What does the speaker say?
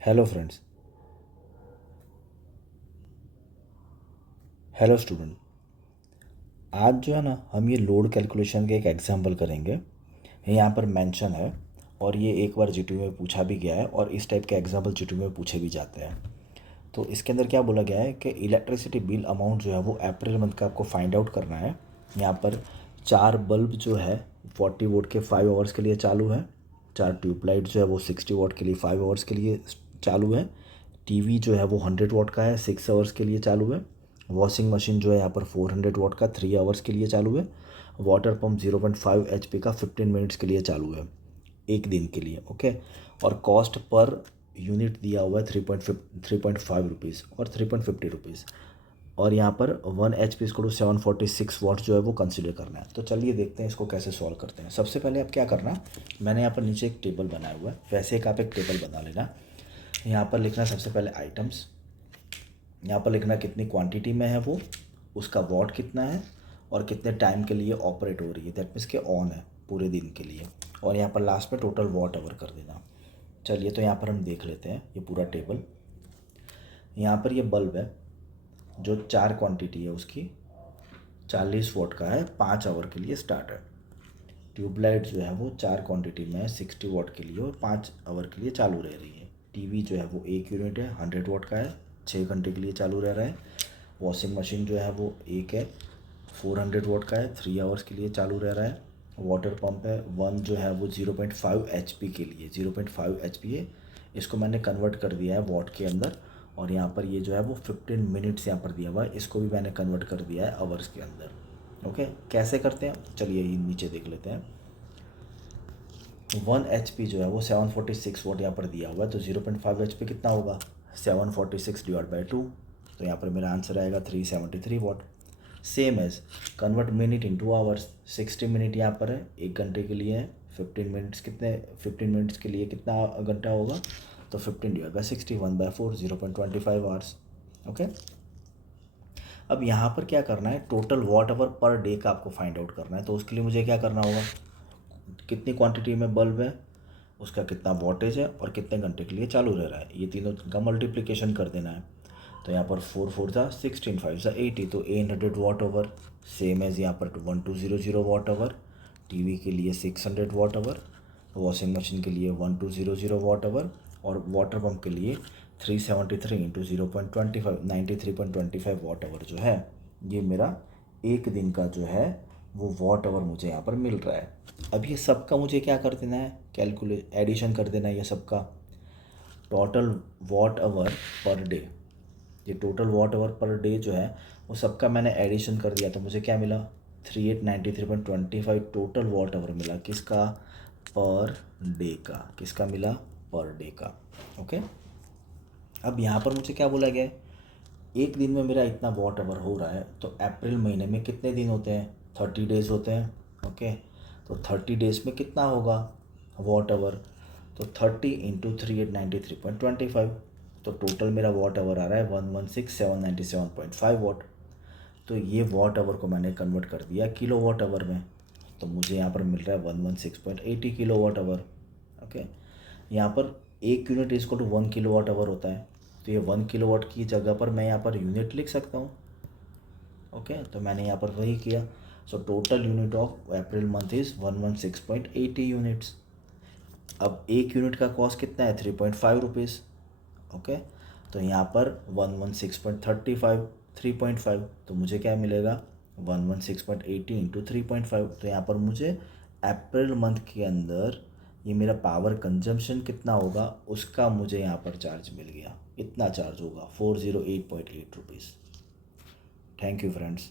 Hello friends. Hello student. आज जो है ना हम ये लोड कैलकुलेशन के एक एग्जाम्पल करेंगे। यहाँ पर मेंशन है और ये एक बार जीटीयू में पूछा भी गया है और इस टाइप के एग्जाम्पल जीटीयू में पूछे भी जाते हैं। तो इसके अंदर क्या बोला गया है कि इलेक्ट्रिसिटी बिल अमाउंट जो है वो अप्रैल मंथ का आपको फाइंड आउट करना है। यहाँ पर 4 बल्ब जो है 40 वोट के 5 आवर्स के लिए चालू है। 4 ट्यूबलाइट जो है वो 60 वोट के लिए 5 आवर्स के लिए चालू है। टीवी जो है वो 100 वोट का है 6 आवर्स के लिए चालू है। वॉशिंग मशीन जो है यहाँ पर 400 वोट का 3 आवर्स के लिए चालू है। वाटर पंप 0.5 एचपी का 15 मिनट्स के लिए चालू है, एक दिन के लिए। ओके। और कॉस्ट पर यूनिट दिया हुआ है 3.5 रुपीज़ और 3.50 रुपीज़। और यहाँ पर 1 एच पी इसको 746 वाट जो है वो कंसिडर करना है। तो चलिए देखते हैं इसको कैसे सॉल्व करते हैं। सबसे पहले आप क्या करना, मैंने यहाँ पर नीचे एक टेबल बनाया हुआ है, वैसे एक आप एक टेबल बना लेना। यहाँ पर लिखना सबसे पहले आइटम्स, यहाँ पर लिखना कितनी क्वांटिटी में है वो, उसका वॉट कितना है और कितने टाइम के लिए ऑपरेट हो रही है, दैट मीन्स के ऑन है पूरे दिन के लिए। और यहाँ पर लास्ट में टोटल वॉट आवर कर देना। चलिए तो यहाँ पर हम देख लेते हैं ये पूरा टेबल। यहाँ पर ये बल्ब है जो 4 क्वांटिटी है उसकी 40 वॉट का है, 5 आवर के लिए स्टार्ट है। ट्यूबलाइट जो है वो 4 क्वांटिटी में है 60 वॉट के लिए और 5 आवर के लिए चालू रह रही है। टीवी जो है वो 1 यूनिट है 100 वॉट का है, 6 घंटे के लिए चालू रह रहा है। वॉशिंग मशीन जो है वो एक है 400 वॉट का है, 3 आवर्स के लिए चालू रह रहा है। वाटर पंप है 1 जो है वो 0.5 एचपी के लिए 0.5 एचपी है, इसको मैंने कन्वर्ट कर दिया है वॉट के अंदर। और यहाँ पर ये जो है वो 15 मिनट्स यहाँ पर दिया हुआ है, इसको भी मैंने कन्वर्ट कर दिया है आवर्स के अंदर। ओके, कैसे करते हैं चलिए ये नीचे देख लेते हैं। 1 एच पी जो है वो 746 वोट यहाँ पर दिया हुआ है, तो 0.5 एच पी कितना होगा 746 डिवाइड बाई 2। तो यहाँ पर मेरा आंसर आएगा 373 watt. Same as convert minute into hours, 60 minute यहाँ पर है, 1 घंटे के लिए है। 15 मिनट्स कितने, 15 मिनट्स के लिए कितना घंटा होगा, तो 15 डिवाइड बाई 60 1/4 0.25 आवर्स। ओके। अब यहाँ पर क्या करना है, total watt hour per day का आपको फाइंड आउट करना है। तो उसके लिए मुझे क्या करना होगा, कितनी क्वांटिटी में बल्ब है, उसका कितना वॉटेज है और कितने घंटे के लिए चालू रह रहा है, ये तीनों का मल्टीप्लिकेशन कर देना है। तो यहाँ पर 4 4 था 16, 5 था 80, तो 800 वॉट आवर। सेम एज यहाँ पर 1200 वॉट आवर। टीवी के लिए 600 वॉट आवर, वॉशिंग मशीन के लिए 1200 वॉट आवर और वाटर पंप के लिए 373 इंटू 0.25 93.25 वॉट आवर जो है, ये मेरा एक दिन का जो है वो वॉट आवर मुझे यहाँ पर मिल रहा है। अब ये सब का मुझे क्या कर देना है, कैलकुलेट एडिशन कर देना है ये सब का। Total watt hour per day, ये total watt hour per day जो है वो सबका मैंने एडिशन कर दिया, तो मुझे क्या मिला 3893.25 टोटल वॉट आवर मिला, किसका, पर डे का, किसका मिला, पर डे का। ओके। अब यहाँ पर मुझे क्या बोला गया है, एक दिन में मेरा इतना वॉट आवर हो रहा है, तो अप्रैल महीने में कितने दिन होते हैं, 30 डेज़ होते हैं। ओके, तो 30 डेज़ में कितना होगा वॉट आवर, तो 30 इंटू 3893.25, तो टोटल मेरा वॉट आवर आ रहा है 116797.5 वॉट। तो ये वॉट आवर को मैंने कन्वर्ट कर दिया किलो वॉट आवर में, तो मुझे यहाँ पर मिल रहा है 116.80 किलो वॉट आवर। ओके। यहाँ पर 1 unit is to 1 kilowatt hour होता है, तो ये 1 किलो वाट की जगह पर मैं यहाँ पर यूनिट लिख सकता हूँ। ओके, तो मैंने यहाँ पर वही किया। So total unit of April month is 116.80 units. अब 1 यूनिट का कॉस्ट कितना है 3.5 रुपीज़। ओके, तो यहाँ पर 116.35 3.5, तो मुझे क्या मिलेगा 116.80 इंटू 3.5। तो यहाँ पर मुझे अप्रैल मंथ के अंदर ये मेरा पावर कंजम्पशन कितना होगा उसका मुझे यहाँ पर चार्ज मिल गया, इतना चार्ज होगा 408.8 रुपीज़। Thank you friends.